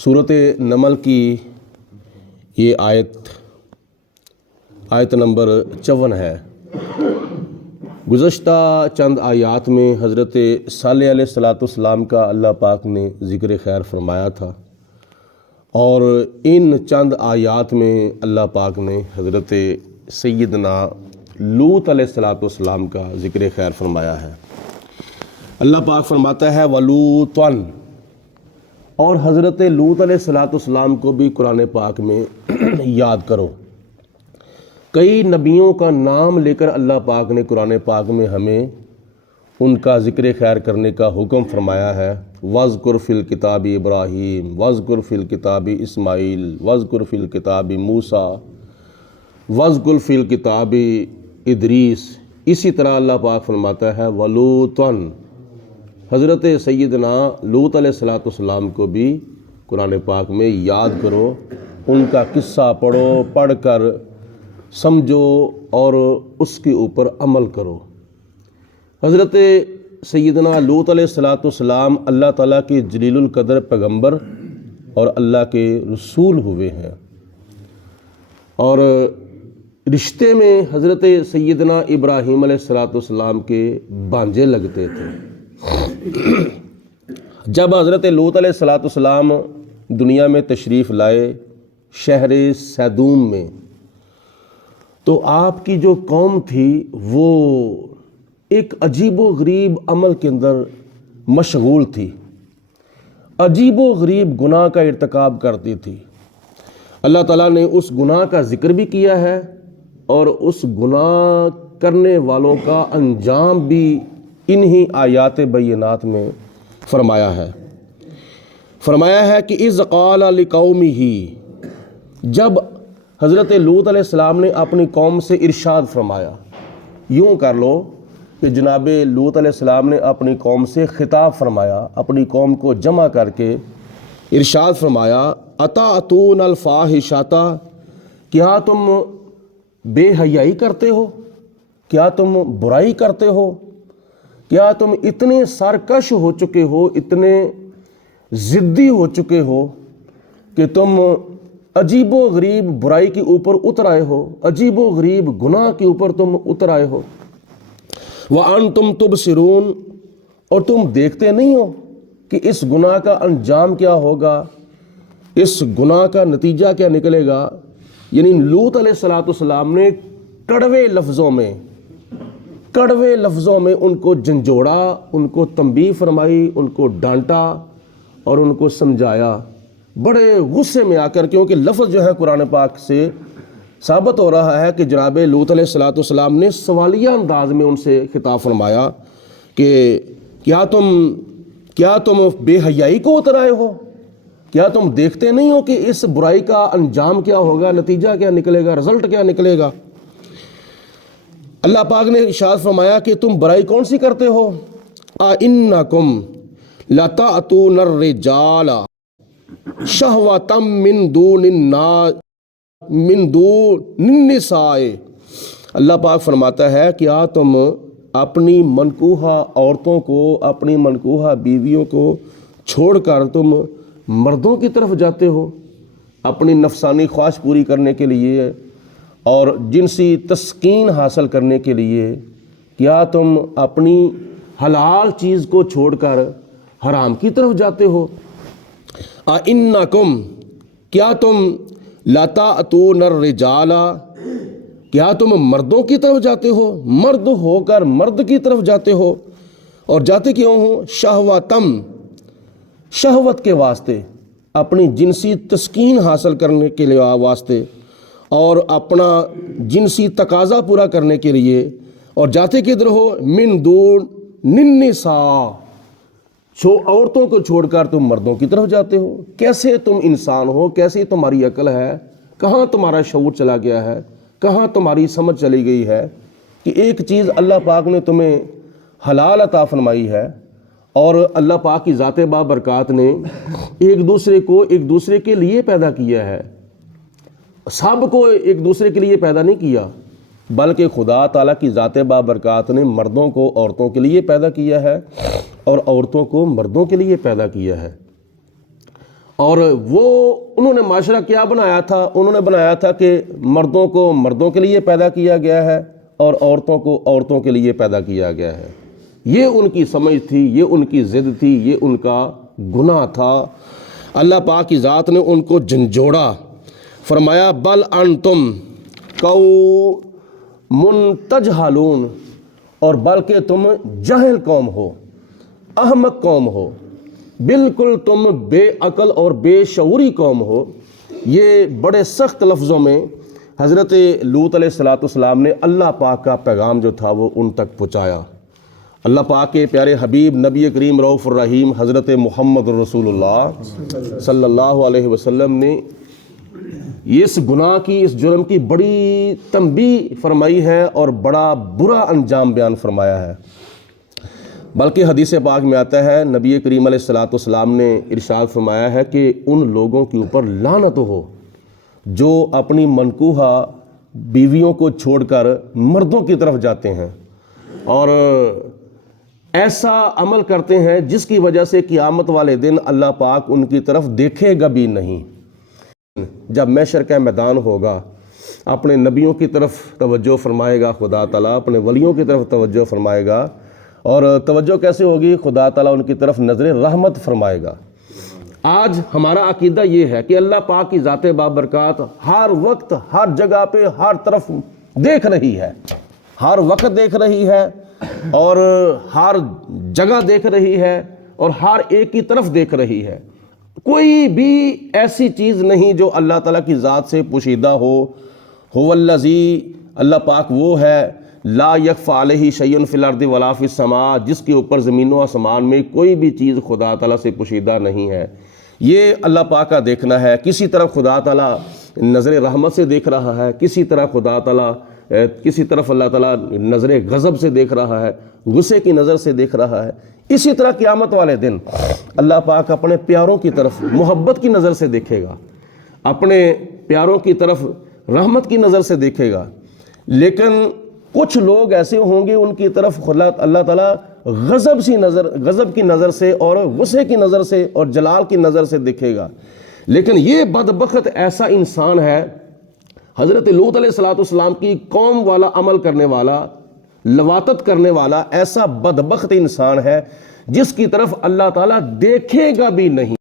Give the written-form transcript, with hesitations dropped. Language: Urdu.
صورت نمل کی یہ آیت نمبر 54 ہے۔ گزشتہ چند آیات میں حضرت صالح علیہ السلام کا اللہ پاک نے ذکر خیر فرمایا تھا، اور ان چند آیات میں اللہ پاک نے حضرت سیدنا لوط علیہ السلام کا ذکر خیر فرمایا ہے۔ اللہ پاک فرماتا ہے وَلُوطًا، اور حضرت لوط علیہ السلام کو بھی قرآن پاک میں یاد کرو۔ کئی نبیوں کا نام لے کر اللہ پاک نے قرآن پاک میں ہمیں ان کا ذکر خیر کرنے کا حکم فرمایا ہے۔ وَاذْكُرْ فِي الْكِتَابِ ابراہیم، وَاذْكُرْ فِي الْكِتَابِ اسماعیل، وَاذْكُرْ فِي الْكِتَابِ موسیٰ، وَاذْكُرْ فِي الْكِتَابِ ادریس۔ اسی طرح اللہ پاک فرماتا ہے وَلُوطًا، حضرت سیدنا لوط علیہ السلام کو بھی قرآن پاک میں یاد کرو، ان کا قصہ پڑھ کر سمجھو اور اس کے اوپر عمل کرو۔ حضرت سیدنا لوط علیہ السلام اللہ تعالیٰ کے جلیل القدر پیغمبر اور اللہ کے رسول ہوئے ہیں، اور رشتے میں حضرت سیدنا ابراہیم علیہ السلام کے بانجے لگتے تھے۔ جب حضرت لوط علیہ السلام دنیا میں تشریف لائے شہر سیدوم میں، تو آپ کی جو قوم تھی وہ ایک عجیب و غریب عمل کے اندر مشغول تھی، عجیب و غریب گناہ کا ارتکاب کرتی تھی۔ اللہ تعالیٰ نے اس گناہ کا ذکر بھی کیا ہے، اور اس گناہ کرنے والوں کا انجام بھی انہی آیات بینات میں فرمایا ہے کہ اذ قال لقومہ، جب حضرت لوط علیہ السلام نے اپنی قوم سے ارشاد فرمایا، یوں کر لو کہ جناب لوط علیہ السلام نے اپنی قوم سے خطاب فرمایا، اپنی قوم کو جمع کر کے ارشاد فرمایا اتأتون الفاحشۃ، کیا تم بے حیائی کرتے ہو، کیا تم برائی کرتے ہو، کیا تم اتنے سرکش ہو چکے ہو، اتنے ضدی ہو چکے ہو کہ تم عجیب و غریب برائی کے اوپر اتر آئے ہو، عجیب و غریب گناہ کے اوپر تم اتر آئے ہو۔ وَأَنْتُمْ تُبْصِرُونَ، اور تم دیکھتے نہیں ہو کہ اس گناہ کا انجام کیا ہوگا، اس گناہ کا نتیجہ کیا نکلے گا۔ یعنی لوط علیہ السلام نے کڑوے لفظوں میں ان کو جھنجھوڑا، ان کو تنبیہ فرمائی، ان کو ڈانٹا اور ان کو سمجھایا بڑے غصے میں آ کر، کیونکہ لفظ جو ہے قرآن پاک سے ثابت ہو رہا ہے کہ جناب لوط علیہ السلام نے سوالیہ انداز میں ان سے خطاب فرمایا کہ کیا تم بے حیائی کو اتر آئے ہو، کیا تم دیکھتے نہیں ہو کہ اس برائی کا انجام کیا ہوگا، نتیجہ کیا نکلے گا، رزلٹ کیا نکلے گا۔ اللہ پاک نے ارشاد فرمایا کہ تم برائی کون سی کرتے ہو، اِنَّکُمْ لَتَأْتُونَ الرِّجَالَ شَهْوَةً مِّن دُونِ النِّسَاءِ، اللہ پاک فرماتا ہے کیا تم اپنی منکوحہ عورتوں کو، اپنی منکوحہ بیویوں کو چھوڑ کر تم مردوں کی طرف جاتے ہو اپنی نفسانی خواہش پوری کرنے کے لیے اور جنسی تسکین حاصل کرنے کے لیے؟ کیا تم اپنی حلال چیز کو چھوڑ کر حرام کی طرف جاتے ہو؟ اِنَّکُمْ، کیا تم لَتَأْتُونَ الرِّجَالَ، کیا تم مردوں کی طرف جاتے ہو، مرد ہو کر مرد کی طرف جاتے ہو، اور جاتے کیوں ہو؟ شہوتم، شہوت کے واسطے، اپنی جنسی تسکین حاصل کرنے کے لیے واسطے، اور اپنا جنسی تقاضا پورا کرنے کے لیے، اور جاتے کدھر ہو؟ من دون النساء، عورتوں کو چھوڑ کر تم مردوں کی طرف جاتے ہو۔ کیسے تم انسان ہو، کیسی تمہاری عقل ہے، کہاں تمہارا شعور چلا گیا ہے، کہاں تمہاری سمجھ چلی گئی ہے کہ ایک چیز اللہ پاک نے تمہیں حلال عطا فرمائی ہے، اور اللہ پاک کی ذات بابرکات نے ایک دوسرے کے لیے پیدا کیا ہے، سب کو ایک دوسرے کے لیے پیدا نہیں کیا، بلکہ خدا تعالیٰ کی ذات بابرکات نے مردوں کو عورتوں کے لیے پیدا کیا ہے اور عورتوں کو مردوں کے لیے پیدا کیا ہے۔ اور وہ انہوں نے معاشرہ کیا بنایا تھا؟ انہوں نے بنایا تھا کہ مردوں کو مردوں کے لیے پیدا کیا گیا ہے اور عورتوں کو عورتوں کے لیے پیدا کیا گیا ہے۔ یہ ان کی سمجھ تھی، یہ ان کی ضد تھی، یہ ان کا گناہ تھا۔ اللہ پاک کی ذات نے ان کو جھنجھوڑا، فرمایا بل انتم قوم تجہلون، اور بلکہ تم جاہل قوم ہو، احمق قوم ہو، بالکل تم بے عقل اور بے شعوری قوم ہو۔ یہ بڑے سخت لفظوں میں حضرت لوط علیہ السلام نے اللہ پاک کا پیغام جو تھا وہ ان تک پہنچایا۔ اللہ پاک کے پیارے حبیب نبی کریم رؤوف الرحیم حضرت محمد رسول اللہ صلی اللہ علیہ وسلم نے اس گناہ کی، اس جرم کی بڑی تنبیہ فرمائی ہے اور بڑا برا انجام بیان فرمایا ہے۔ بلکہ حدیث پاک میں آتا ہے، نبی کریم علیہ السلام نے ارشاد فرمایا ہے کہ ان لوگوں کے اوپر لعنت ہو جو اپنی منکوحہ بیویوں کو چھوڑ کر مردوں کی طرف جاتے ہیں اور ایسا عمل کرتے ہیں جس کی وجہ سے قیامت والے دن اللہ پاک ان کی طرف دیکھے گا بھی نہیں۔ جب محشر کا میدان ہوگا، اپنے نبیوں کی طرف توجہ فرمائے گا خدا تعالیٰ، اپنے ولیوں کی طرف توجہ فرمائے گا، اور توجہ کیسے ہوگی؟ خدا تعالیٰ ان کی طرف نظر رحمت فرمائے گا۔ آج ہمارا عقیدہ یہ ہے کہ اللہ پاک کی ذات بابرکات ہر وقت، ہر جگہ پہ، ہر طرف دیکھ رہی ہے، ہر وقت دیکھ رہی ہے اور ہر جگہ دیکھ رہی ہے اور ہر ایک کی طرف دیکھ رہی ہے۔ کوئی بھی ایسی چیز نہیں جو اللہ تعالیٰ کی ذات سے پوشیدہ ہو۔ هو الذی، اللہ پاک وہ ہے، لا یخفی علیہ شیء فی الارض ولا فی السماء، جس کے اوپر زمین و آسمان میں کوئی بھی چیز خدا تعالیٰ سے پوشیدہ نہیں ہے۔ یہ اللہ پاک کا دیکھنا ہے۔ کسی طرف خدا تعالیٰ نظر رحمت سے دیکھ رہا ہے، کسی طرف اللہ تعالیٰ نظر غضب سے دیکھ رہا ہے، غصے کی نظر سے دیکھ رہا ہے۔ اسی طرح قیامت والے دن اللہ پاک اپنے پیاروں کی طرف محبت کی نظر سے دیکھے گا، اپنے پیاروں کی طرف رحمت کی نظر سے دیکھے گا۔ لیکن کچھ لوگ ایسے ہوں گے ان کی طرف اللہ تعالیٰ غضب کی نظر سے اور غصے کی نظر سے اور جلال کی نظر سے دیکھے گا۔ لیکن یہ بدبخت ایسا انسان ہے، حضرت لوط علیہ السلام کی قوم والا عمل کرنے والا، لواطت کرنے والا ایسا بدبخت انسان ہے جس کی طرف اللہ تعالیٰ دیکھے گا بھی نہیں۔